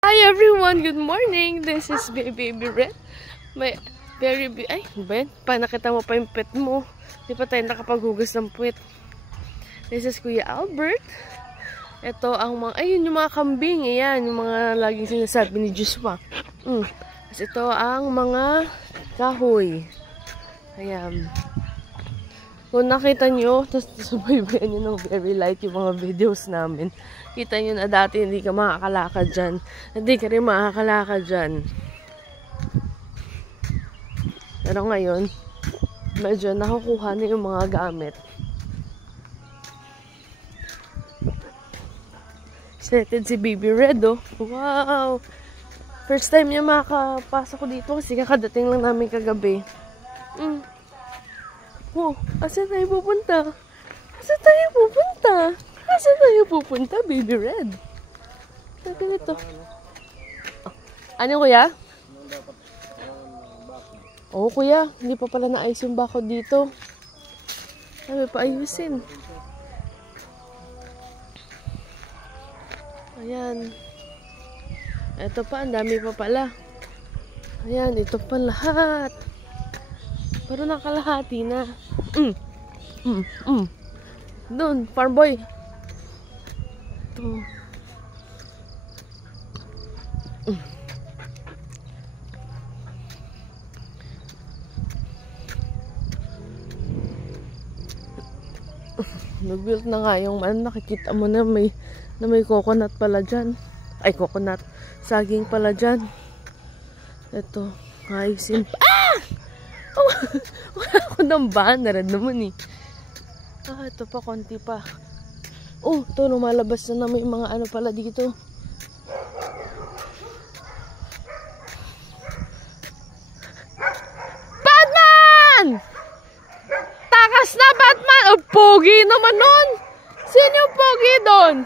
Hi everyone, good morning. This is Baby Red. May ay, Ben, nakita mo pa yung pet mo. Di pa tayo nakapaghugas ng puwet. This is Kuya Albert. Ito ang mga, ayun yung mga kambing. Ayan, yung mga laging sinasabi ni Joshua. Tapos ito ang mga kahoy. Ayan. Kung nakita nyo, tapos subaybayan nyo ng very light yung mga videos namin. Kita nyo na dati hindi ka makakalakad dyan. Hindi ka rin makakalakad dyan. Pero ngayon, medyo nakukuha na yung mga gamit. Excited si Baby Red, oh. Wow! First time niya makakapasok ko dito kasi kakadating lang namin kagabi. Oh, asan tayo pupunta? Asan tayo pupunta? Asan tayo pupunta, Baby Red? Sabi nito. Oh. Ano, kuya? Oo, kuya. Hindi pa pala naayos yung bakod dito. Sabi pa ayusin. Ayan. Ito pa, ang dami pa pala. Ayan, ito pa lahat. Pero nakalahati na. Doon, farm boy. Ito. Nag-build na nga yung nakikita mo na may coconut pala dyan. Ay, coconut. Saging pala dyan. Ito. Ayusin. Wala ako ng banner naman eh. Ito pa, konti pa. Oh, ito, lumalabas na may mga ano pala dito. Batman! Takas na, Batman! Oh, pogi naman nun! Sino yung pogi doon?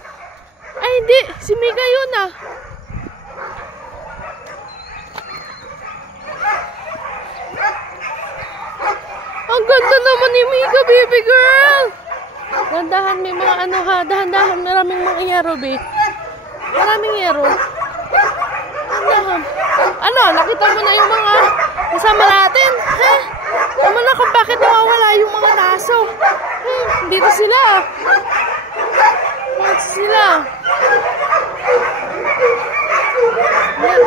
Ay, hindi. Si Mika yun ah. Ang ganda naman ni Mika, baby girl! Dahan-dahan, may mga ano ha. Dahan-dahan, maraming mga yero, babe. Maraming yero. Dahan-dahan. Ano, nakita mo na yung mga kasama natin? Ha? Tama na kung bakit nawawala yung mga taso. Dito sila. Dito sila. Yan.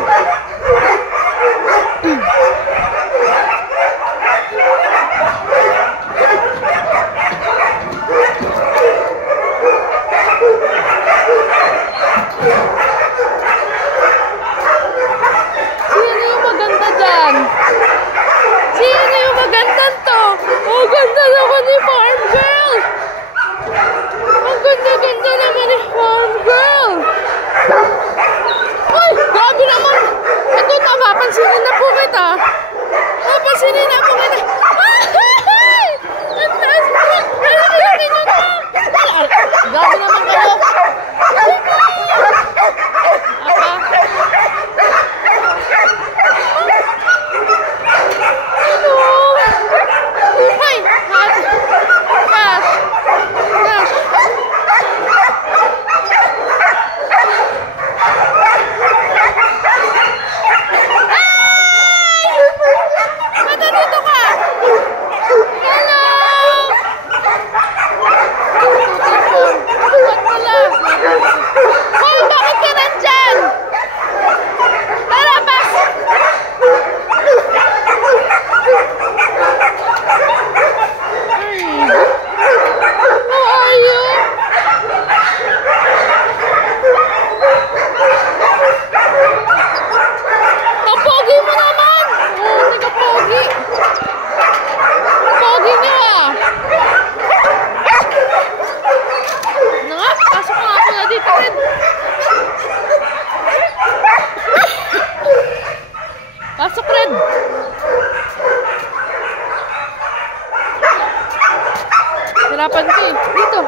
Pasok, Red! Hirapan ko eh. Dito.